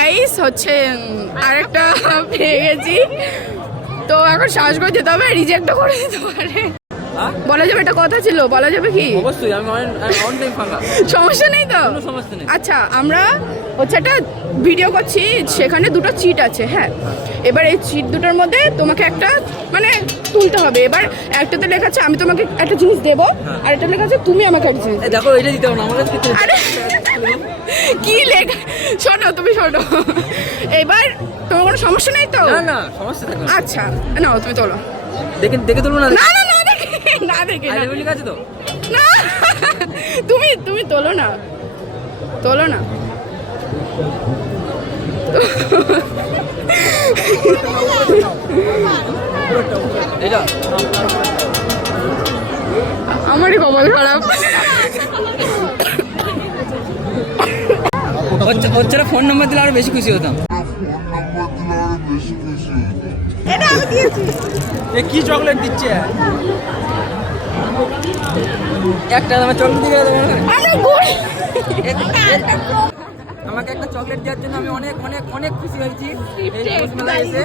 Guys হচ্ছে আরেকটা পেয়ে গেছি, তো এখন সাহস করে যেতে হবে, রিজেক্টও করে দিতে পারে। বলা যাবে, এটা কথা ছিল, বলা যাবে কি? অবশ্যই, আমি অন টাইম ফাঁকা, সমস্যা নেই তো? কোনো সমস্যা নেই। আচ্ছা, আমরা হচ্ছে একটা ভিডিও করছি, সেখানে দুটো চিট আছে। হ্যাঁ, এবার এই চিট দুটোর মধ্যে তোমাকে একটা মানে তুলতে হবে। এবার একটাতে লেখা আছে আমি তোমাকে একটা জিনিস দেবো, আর একটা লেখা আছে তুমি আমাকে একটা জিনিস দেবে। দেখো, এটা দিতে হবে না আমার কাছে। আরে কি লেখা, শোনো, তুমি শোনো। এবার তোমার কোনো সমস্যা নেই তো? না না, সমস্যা থাকবে না। আচ্ছা, নাও তুমি তোলো। দেখে দেখে তুলবো না? না না না দেখে, না দেখে আই না। লাভ ইউ লেখা আছে তো? না, তুমি তোলো না, তোলো না। এটা আমারই কপাল খারাপ। হচ্ছে ফোন নাম্বার দিলে আরো বেশি খুশি হতাম। এটা আমি দিয়েছি। এ কি চকলেট দিচ্ছে? একটা আমার চকলেট দিয়ে দেবে। আমরা গুড। আমাকে একটা চকলেট দেওয়ার জন্য আমি অনেক অনেক অনেক খুশি হয়েছি এই রসমেলা এসে।